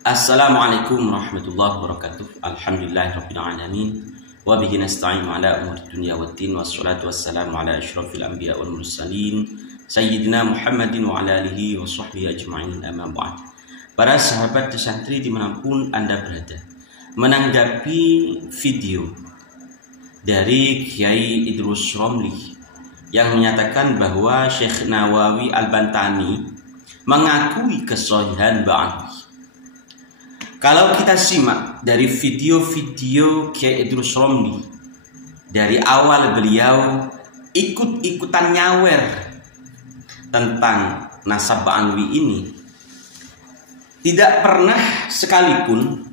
Assalamualaikum warahmatullahi wabarakatuh. Alhamdulillahirabbil alamin wa bihi nasta'in ala umuri dunya waddin wassalatu wassalamu ala asyrafil anbiya wal mursalin sayyidina Muhammadin wa ala alihi wa sahbihi ajma'in, amma ba'd. Para sahabat santri dimanapun Anda berada, menanggapi video dari Kiai Idrus Romli yang menyatakan bahwa Syekh Nawawi Al-Bantani mengakui kesahihan Ba'awi. Kalau kita simak dari video-video Kiai Idrus Romli, dari awal beliau ikut-ikutan nyawer tentang nasab Ba'awi ini, tidak pernah sekalipun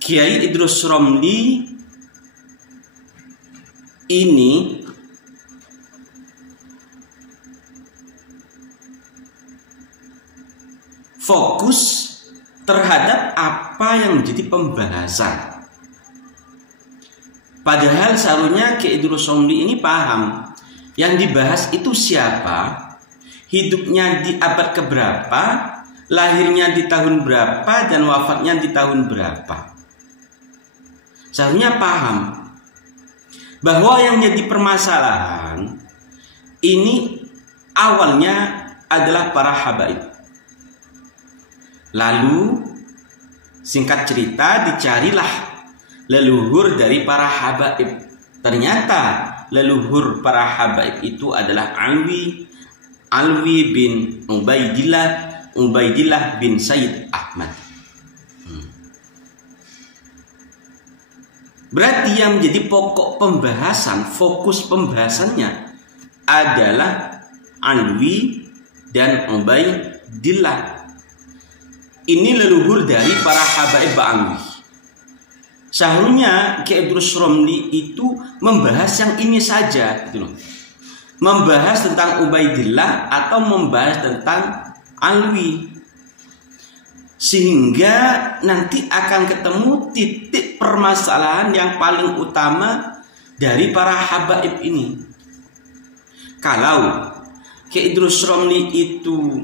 Kiai Idrus Romli ini fokus terhadap apa yang menjadi pembahasan. Padahal seharusnya Kiai Idrus Romli ini paham yang dibahas itu siapa, hidupnya di abad keberapa, lahirnya di tahun berapa, dan wafatnya di tahun berapa. Seharusnya paham bahwa yang jadi permasalahan ini awalnya adalah para habaib. Lalu singkat cerita dicarilah leluhur dari para habaib. Ternyata leluhur para habaib itu adalah Alwi bin Ubaidillah bin Sayyid Ahmad. Berarti yang menjadi pokok pembahasan, fokus pembahasannya adalah Alwi dan Ubaidillah. Ini leluhur dari para habaib Ba'awi. Seharusnya Kiai Idrus Romli itu membahas yang ini saja, gitu loh. Membahas tentang Ubaidillah atau membahas tentang Alwi, sehingga nanti akan ketemu titik permasalahan yang paling utama dari para habaib ini. Kalau Kiai Idrus Romli itu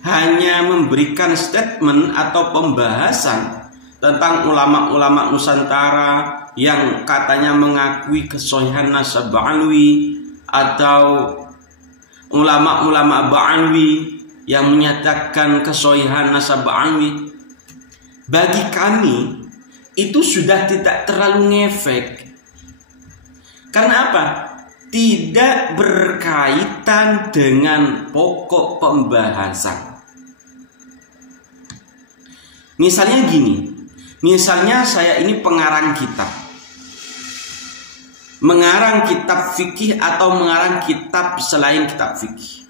hanya memberikan statement atau pembahasan tentang ulama-ulama Nusantara yang katanya mengakui kesahihan nasab Ba'awi, atau ulama-ulama Ba'awi yang menyatakan kesahihan nasab Ba'awi, bagi kami itu sudah tidak terlalu ngefek. Karena apa? Tidak berkaitan dengan pokok pembahasan. Misalnya gini, misalnya saya ini pengarang kitab, mengarang kitab fikih atau mengarang kitab selain kitab fikih.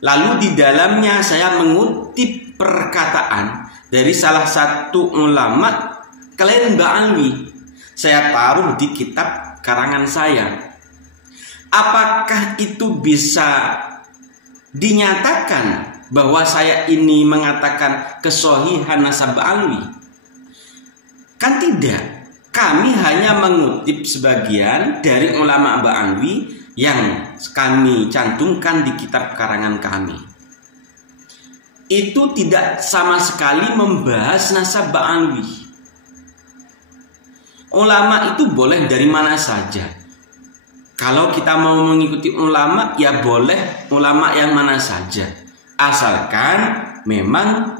Lalu di dalamnya saya mengutip perkataan dari salah satu ulama kalian Ba'awi, saya taruh di kitab karangan saya. Apakah itu bisa dinyatakan bahwa saya ini mengatakan kesahihan nasab Ba'awi? Kan tidak. Kami hanya mengutip sebagian dari ulama Ba'awi yang kami cantumkan di kitab karangan kami. Itu tidak sama sekali membahas nasab Ba'awi. Ulama itu boleh dari mana saja. Kalau kita mau mengikuti ulama, ya boleh ulama yang mana saja, asalkan memang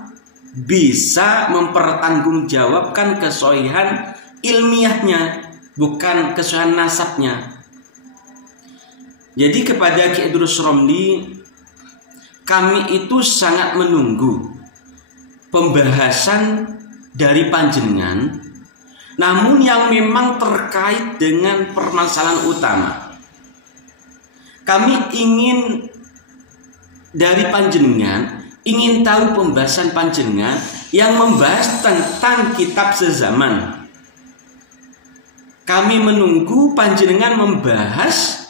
bisa mempertanggungjawabkan kesahihan ilmiahnya, bukan kesahihan nasabnya. Jadi kepada Kiai Idrus Romli, kami itu sangat menunggu pembahasan dari panjenengan, namun yang memang terkait dengan permasalahan utama. Kami ingin dari panjenengan, ingin tahu pembahasan panjenengan yang membahas tentang kitab sezaman. Kami menunggu panjenengan membahas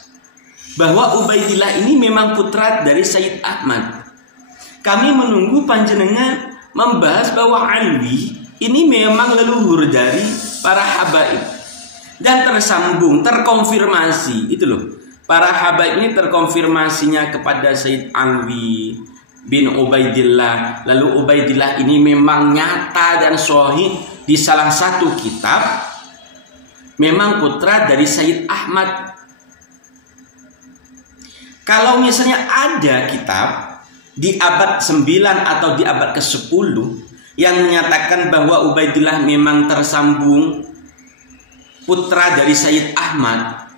bahwa Ubaidillah ini memang putra dari Sayyid Ahmad. Kami menunggu panjenengan membahas bahwa Alwi ini memang leluhur dari para habaib. Dan tersambung, terkonfirmasi, itu loh. Para habaib ini terkonfirmasinya kepada Sayyid Alwi, bin Ubaidillah. Lalu Ubaidillah ini memang nyata dan sahih di salah satu kitab memang putra dari Sayyid Ahmad. Kalau misalnya ada kitab di abad 9 atau di abad ke-10 yang menyatakan bahwa Ubaidillah memang tersambung putra dari Sayyid Ahmad,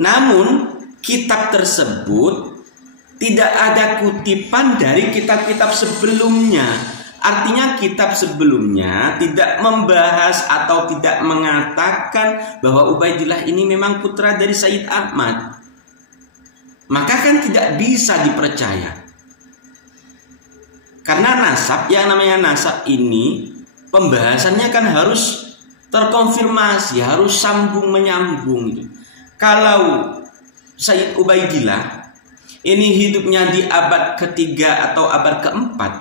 namun kitab tersebut tidak ada kutipan dari kitab-kitab sebelumnya. Artinya kitab sebelumnya tidak membahas atau tidak mengatakan bahwa Ubaidillah ini memang putra dari Sayyid Ahmad. Maka kan tidak bisa dipercaya. Karena nasab, yang namanya nasab ini pembahasannya kan harus terkonfirmasi, harus sambung menyambung. Kalau Sayyid Ubaidillah ini hidupnya di abad ketiga atau abad keempat,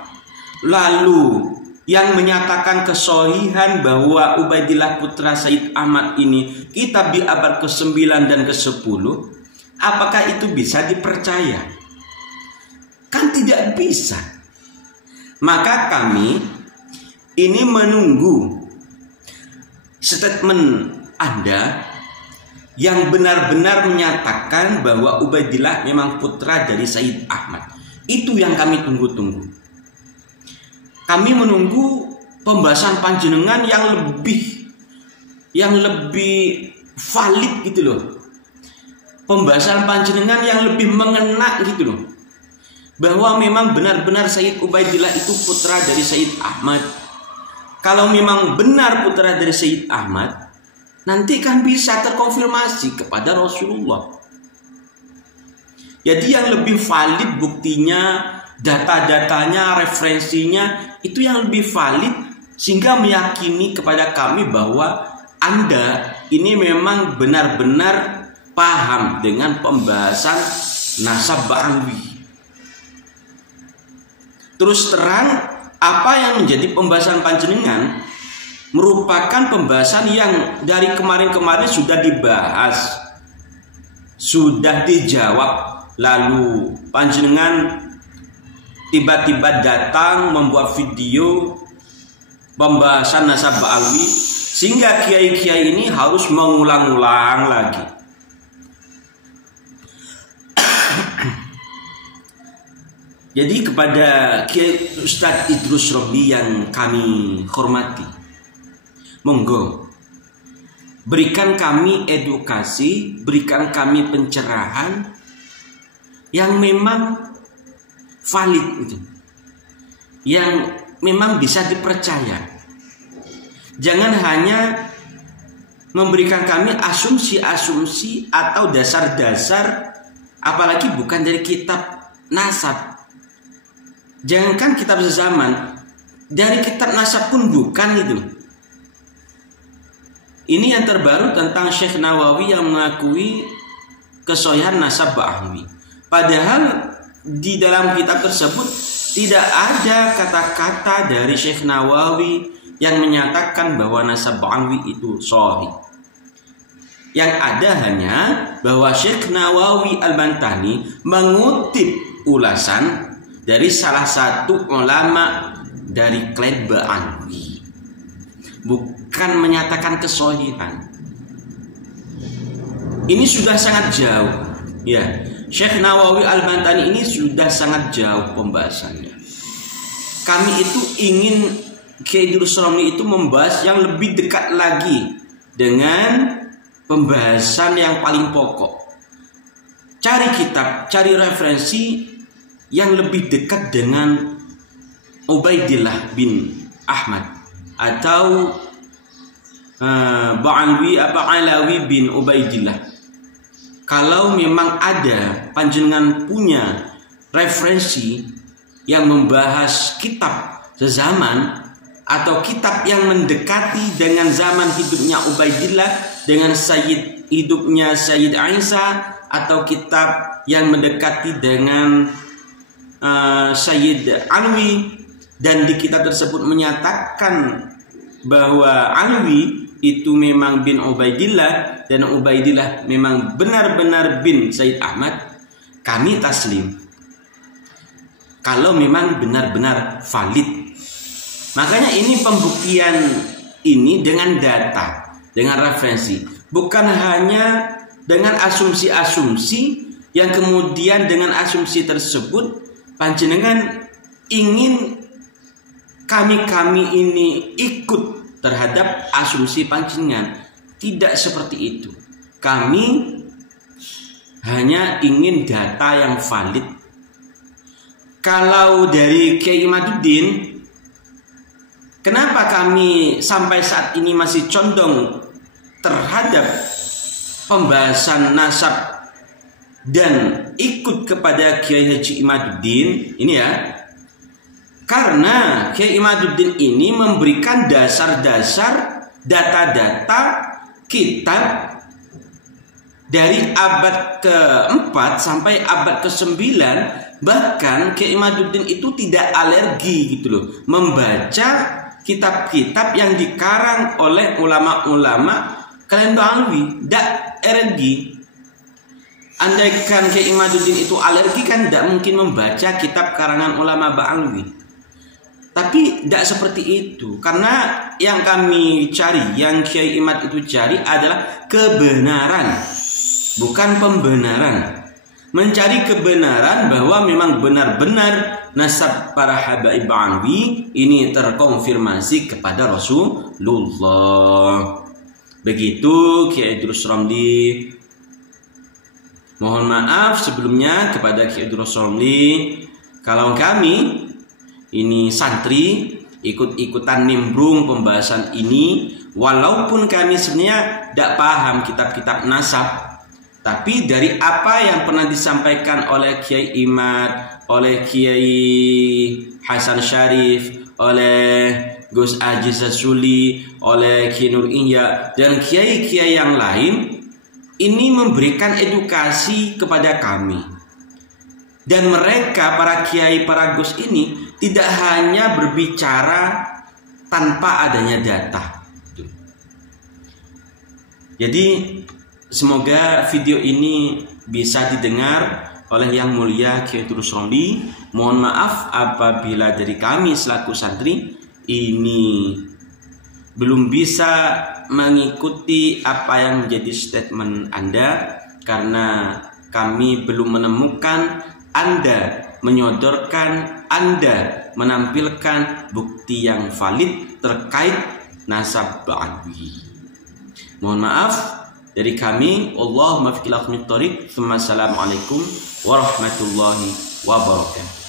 lalu yang menyatakan kesohihan bahwa Ubaidillah putra Sayyid Ahmad ini kitab di abad ke-9 dan ke-10, apakah itu bisa dipercaya? Kan tidak bisa. Maka kami ini menunggu statement Anda yang benar-benar menyatakan bahwa Ubaidillah memang putra dari Sayyid Ahmad. Itu yang kami tunggu-tunggu. Kami menunggu pembahasan panjenengan yang lebih valid gitu loh. Pembahasan panjenengan yang lebih mengena gitu loh. Bahwa memang benar-benar Sayyid Ubaidillah itu putra dari Sayyid Ahmad. Kalau memang benar putra dari Sayyid Ahmad, nanti kan bisa terkonfirmasi kepada Rasulullah. Jadi yang lebih valid buktinya, data-datanya, referensinya, itu yang lebih valid sehingga meyakini kepada kami bahwa Anda ini memang benar-benar paham dengan pembahasan nasab Ba'alwi. Terus terang, apa yang menjadi pembahasan panjenengan merupakan pembahasan yang dari kemarin-kemarin sudah dibahas, sudah dijawab, lalu panjenengan tiba-tiba datang membuat video pembahasan nasab Ba'alwi sehingga kiai-kiai ini harus mengulang-ulang lagi. Jadi kepada Kiai Ustadz Idrus Robli yang kami hormati, monggo berikan kami edukasi, berikan kami pencerahan yang memang valid gitu, yang memang bisa dipercaya. Jangan hanya memberikan kami asumsi-asumsi atau dasar-dasar, apalagi bukan dari kitab nasab. Jangankan kitab sezaman, dari kitab nasab pun bukan itu. Ini yang terbaru tentang Syekh Nawawi yang mengakui kesohihan nasab Ba'alwi. Padahal di dalam kitab tersebut tidak ada kata-kata dari Syekh Nawawi yang menyatakan bahwa nasab Ba'alwi itu sahih. Yang ada hanya bahwa Syekh Nawawi Al-Bantani mengutip ulasan dari salah satu ulama dari klan Ba'alwi, bukan menyatakan kesohihan. Ini sudah sangat jauh, ya. Syekh Nawawi Al-Bantani ini sudah sangat jauh pembahasannya. Kami itu ingin Kiai Idrus Romli itu membahas yang lebih dekat lagi dengan pembahasan yang paling pokok. Cari kitab, cari referensi yang lebih dekat dengan Ubaidillah bin Ahmad atau Ba'alawi bin Ubaidillah. Kalau memang ada panjenengan punya referensi yang membahas kitab sezaman atau kitab yang mendekati dengan zaman hidupnya Ubaidillah, dengan hidupnya Sayyid Isa, atau kitab yang mendekati dengan Sayyid Alwi, dan di kitab tersebut menyatakan bahwa Alwi itu memang bin Ubaidillah dan Ubaidillah memang benar-benar bin Sayyid Ahmad, kami taslim. kalau memang benar-benar valid. Makanya ini pembuktian ini dengan data, dengan referensi, bukan hanya dengan asumsi-asumsi yang kemudian dengan asumsi tersebut panjenengan ingin kami ini ikut terhadap asumsi panjenengan. Tidak seperti itu. Kami hanya ingin data yang valid. Kalau dari Kiai Imaduddin, kenapa kami sampai saat ini masih condong terhadap pembahasan nasab dan ikut kepada Kiai Haji Imaduddin ini ya? Karena Kiai Imaduddin ini memberikan dasar-dasar data-data kitab dari abad ke-4 sampai abad ke-9. Bahkan Kiai Imaduddin itu tidak alergi gitu loh membaca kitab-kitab yang dikarang oleh ulama-ulama kalian Ba'alwi, tidak alergi. Andaikan Kiai Imaduddin itu alergi kan tidak mungkin membaca kitab karangan ulama Ba'alwi. Tapi tidak seperti itu. Karena yang kami cari, yang Kiai Imad itu cari adalah kebenaran, bukan pembenaran. Mencari kebenaran bahwa memang benar-benar nasab para habaib Ba'alwi ini terkonfirmasi kepada Rasulullah. Begitu Kiai Idrus Ramli. Mohon maaf sebelumnya kepada Kiai Idrus Ramli kalau kami ini santri ikut-ikutan nimbrung pembahasan ini, walaupun kami sebenarnya tidak paham kitab-kitab nasab, tapi dari apa yang pernah disampaikan oleh Kiai Imad, oleh Kiai Hasan Syarif, oleh Gus Aziz Zasuli, oleh Kiai Nur Inya dan kiai-kiai yang lain, ini memberikan edukasi kepada kami. Dan mereka para kiai, para gus ini tidak hanya berbicara tanpa adanya data. Jadi semoga video ini bisa didengar oleh yang mulia Kiai Idrus Ramli. Mohon maaf apabila dari kami selaku santri ini belum bisa mengikuti apa yang menjadi statement Anda, karena kami belum menemukan Anda menyodorkan, Anda menampilkan bukti yang valid terkait nasab Ba'alwi. Mohon maaf dari kami. Allahumma fiqil aqmit thoriq. Assalamualaikum warahmatullahi wabarakatuh.